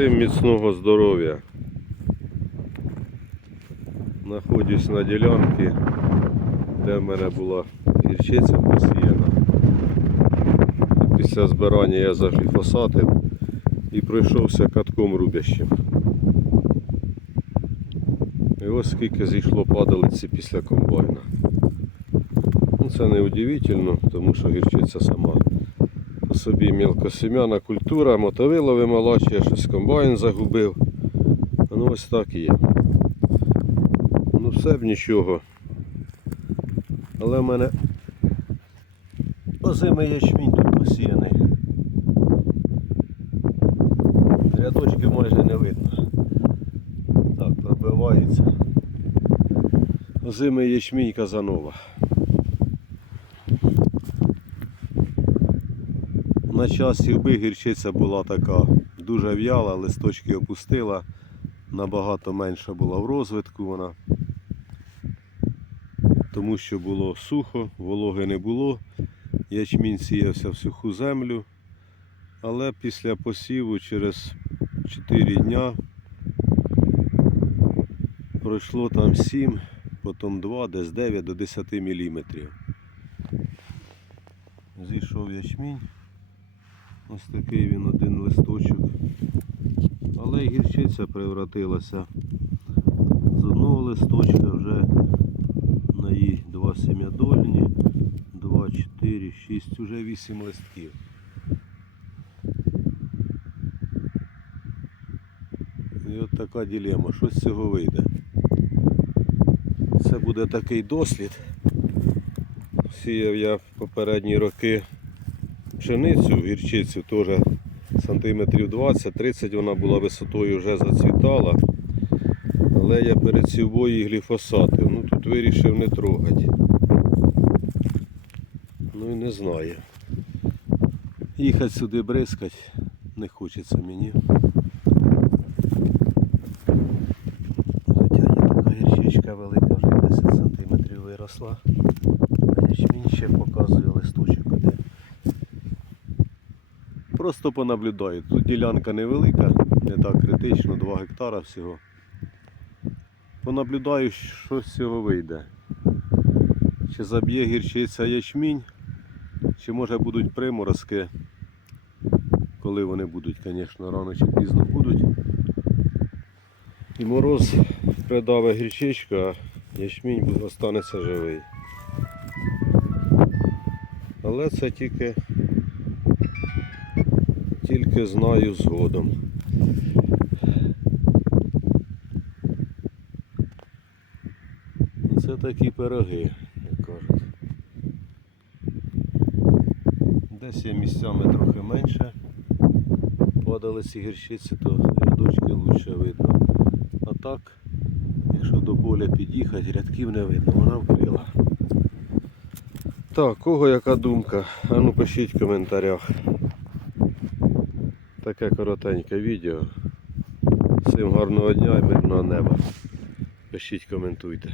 Всім міцного здоров'я. Знаходжусь на ділянці, де в мене була гірчиця посіяна. Після збирання я загліфосатив і пройшовся катком рубящим. І ось скільки зійшло падалиці після комбайна. Ну, це не удивительно, тому що гірчиця сама собі мілкосем'яна культура, мотовило вимолачує, щось комбайн загубив. Ну ось так і є. Ну все б нічого. Але в мене озимий ячмінь тут посіяний. Рядочки майже не видно. Так, пробивається. Озимий ячмінь Казанова. На час сівби гірчиця була така дуже в'яла, листочки опустила, набагато менша була в розвитку вона. Тому що було сухо, вологи не було, ячмінь сіявся в суху землю. Але після посіву через 4 дня пройшло там 7, потім 2, десь 9 до 10 мм. Зійшов ячмінь. Ось такий він один листочок. Але гірчиця превратилася з одного листочка вже на її два семядольні, два, чотири, шість, уже вісім листків. І от така ділема, що з цього вийде. Це буде такий дослід. Сіяв я в попередні роки пшеницю, гірчицю теж сантиметрів 20-30 вона була висотою вже зацвітала. Але я перед сівбою її гліфосатив. Ну тут вирішив не трогати. Ну і не знаю. Їхати сюди бризкати не хочеться мені. Хоча є така гірчичка велика, вже 10 сантиметрів виросла. Ячмінь ще показує листочок один. Просто понаблюдаю. Тут ділянка невелика, не так критично, 2 гектара всього. Понаблюдаю, що з цього вийде. Чи заб'є гірчиця ячмінь, чи може будуть приморозки. Коли вони будуть, звісно, рано чи пізно будуть. І мороз придавить гірчичку, а ячмінь останеться живий. Але це тільки тільки знаю згодом. Це такі пироги, як кажуть. Десь є місцями трохи менше. Падали ці гірчиці, то рядочки краще видно. А так, якщо до поля під'їхати, рядків не видно, вона вкрила. Так, кого яка думка? А ну пишіть в коментарях. Таке коротеньке відео. Всім гарного дня і мирного неба. Пишіть, коментуйте.